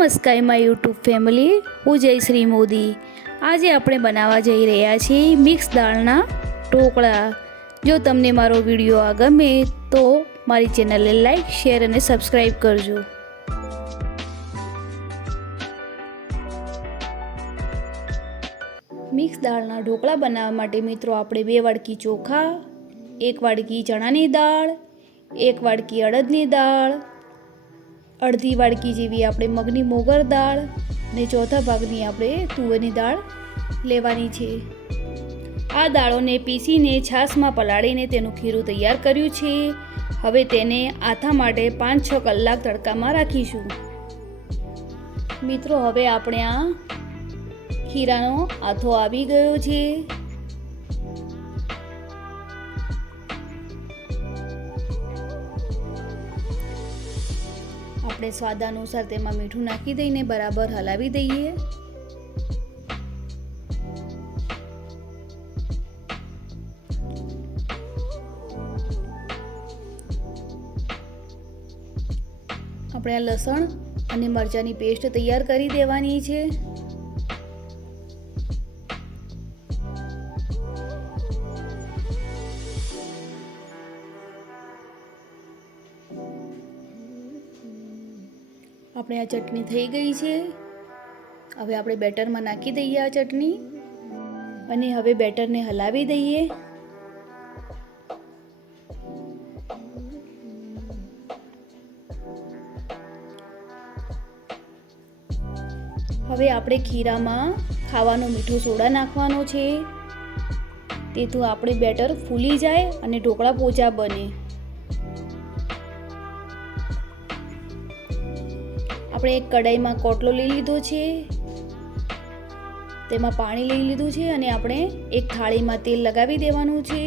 નમસ્કાર my YouTube family હું જયશ્રી મોદી. આજે આપણે બનાવવા જઈ રહ્યા છીએ મિક્સ દાળના ઢોકળા. જો તમને મારો વીડિયો આ ગમે તો મારી ચેનલને લાઈક શેર અને સબસ્ક્રાઈબ કરજો. મિક્સ દાળના ઢોકળા બનાવવા માટે મિત્રો આપણે બે વાડકી ચોખા, એક વાડકી ચણાની દાળ, એક વાડકી અડદની દાળ અડધી વાડકી જેવી આપણે મગની મોગર દાળ ને ચોથા ભાગની આપણે તુવેરની દાળ લેવાની છે. આ દાળોને પીસીને છાશમાં પલાળીને તેનું ખીરું તૈયાર કર્યું છે. હવે તેને આથા માટે પાંચ છ કલાક તડકામાં રાખીશું. મિત્રો, હવે આપણે આ ખીરાનો આથો આવી ગયો છે. આપણે સ્વાદ અનુસાર તેમાં મીઠું નાખી દઈને બરાબર હલાવી દઈએ. આપણે આ લસણ અને મરચાંની પેસ્ટ તૈયાર કરી દેવાની છે. આપણે આ ચટણી થઈ ગઈ છે. હવે આપણે બેટરમાં નાખી દઈએ આ ચટણી અને હવે બેટરને હલાવી દઈએ. હવે આપણે ખીરામાં ખાવાનું મીઠું સોડા નાખવાનો છે. તેથી આપણે બેટર ફૂલી જાય અને ઢોકળા પોચા બને. આપણે એક કડાઈમાં કોટલો લઈ લીધો છે. તેમાં પાણી લઈ લીધું છે અને આપણે એક થાળીમાં તેલ લગાવી દેવાનું છે.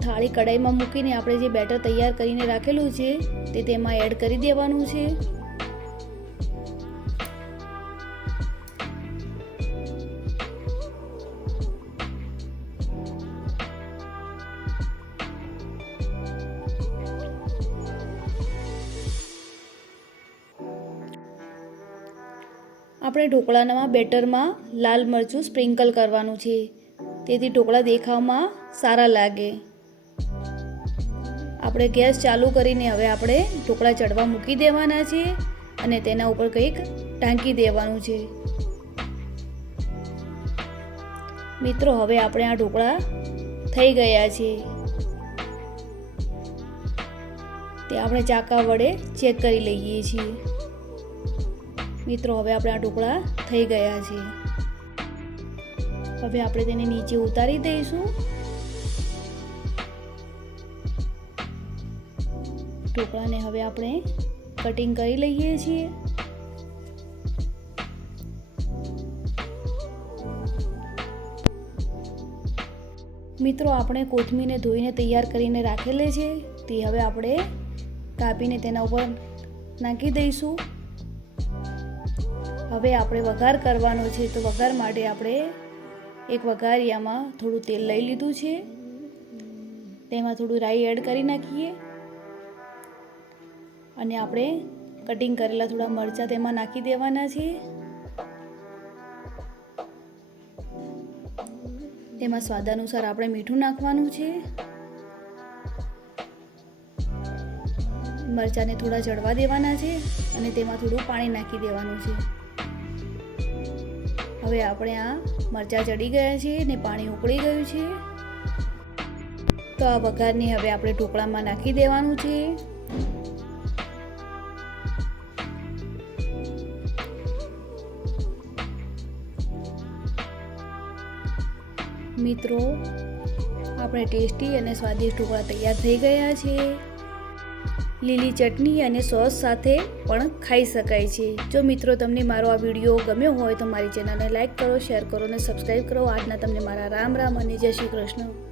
થાળી કડાઈમાં મૂકીને આપણે જે બેટર તૈયાર કરીને રાખેલું છે તે તેમાં એડ કરી દેવાનું છે. આપણે ઢોકળાના બેટરમાં લાલ મરચું સ્પ્રિંકલ કરવાનું છે. તેથી ઢોકળા દેખાવમાં સારા લાગે. આપણે ગેસ ચાલુ કરીને હવે આપણે ઢોકળા ચડવા મૂકી દેવાના છે અને તેના ઉપર કંઈક ટાંકી દેવાનું છે. મિત્રો, હવે આપણે આ ઢોકળા થઈ ગયા છે. તે આપણે ચાકા વડે ચેક કરી લઈએ છીએ. મિત્રો, હવે આપણે ઢોકળા થઈ ગયા છે. હવે આપણે તેને નીચે ઉતારી દઈશું. ઢોકળાને હવે આપણે કટિંગ કરી લઈએ છીએ. મિત્રો, આપણે કોથમીને ધોઈને તૈયાર કરીને રાખેલી છે. તે હવે આપણે કાપીને તેના ઉપર નાખી દઈશું. હવે આપણે વઘાર કરવાનો છે તો વઘાર માટે આપણે એક વઘારિયામાં થોડું તેલ લઈ લીધું છે. તેમાં થોડું રાઈ એડ કરી નાખીએ. અને આપણે કટિંગ કરેલા થોડા મરચાં તેમાં નાખી દેવાના છે. તેમાં સ્વાદ અનુસાર આપણે મીઠું નાખવાનું છે. મરચાંને થોડા જળવા દેવાના છે અને તેમાં થોડું પાણી નાખી દેવાનું છે. હવે આપણે આ મરચાં ચડી ગયા છે ને પાણી ઉકળી ગયું છે. તો આ વઘારને હવે આપણે ઢોકળામાં નાખી દેવાનું છે. મિત્રો, આપણે ટેસ્ટી અને સ્વાદિષ્ટ ઢોકળા તૈયાર થઈ ગયા છે. લીલી ચટણી અને સોસ સાથે પણ ખાઈ શકાય છે. જો મિત્રો તમને મારો આ વીડિયો ગમ્યો હોય તો મારી ચેનલને લાઈક કરો, શેર કરો અને સબસ્ક્રાઈબ કરો. આજના તમને મારા રામ રામ અને જય શ્રી કૃષ્ણ.